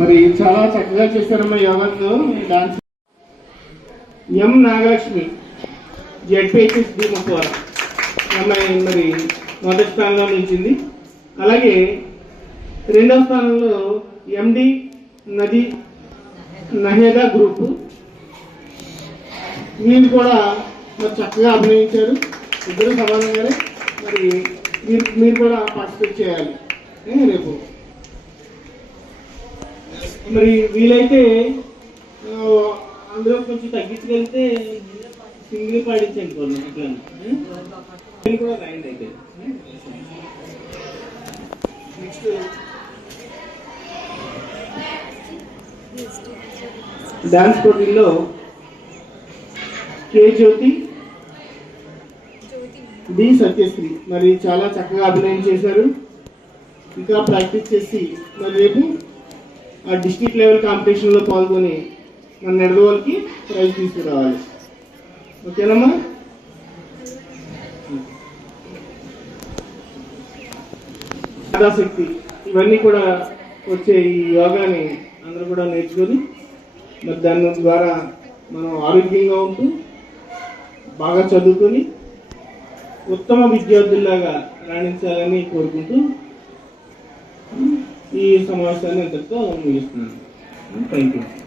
మరి చాలా చక్కగా చేశారమ్మా యోగాను డాన్స్. ఎం నాగలక్ష్మి జెడ్పీహెచ్ఎస్ ముప్పవరం అమ్మాయి మరి మొదటి స్థానంలో నిలిచింది. అలాగే రెండవ స్థానంలో ఎండి నది నహేదా గ్రూప్, వీళ్ళు కూడా మరి చక్కగా అభినయించారు. ఇద్దరు సమానంగానే మరి మీరు కూడా పార్టిసిపేట్ చేయాలి రేపు. మరి వీలైతే అందులో కొంచెం తగ్గించగలిగితే సింగిల్ పాడించండి కొన్ని అట్లా కూడా రాయండి. అయితే నెక్స్ట్ డాన్స్ పోటీల్లో కే జ్యోతి, డి సత్యశ్రీ మరి చాలా చక్కగా అభినయం చేశారు. ఇంకా ప్రాక్టీస్ చేసి మరి రేపు ఆ డిస్ట్రిక్ట్ లెవెల్ కాంపిటీషన్లో పాల్గొని మన నెడదవోలుకి ప్రైజ్ తీసుకురావాలి. ఓకేనమ్మా? యాదాశక్తి ఇవన్నీ కూడా వచ్చే ఈ యోగాని అందరూ కూడా నేర్చుకొని మరి దాని ద్వారా మనం ఆరోగ్యంగా ఉంటూ బాగా చదువుకొని ఉత్తమ విద్యార్థుల్లాగా రాణించాలని కోరుకుంటూ ఈ సమావేశాన్ని ఇంతటితో ముగిస్తున్నాను. Thank you.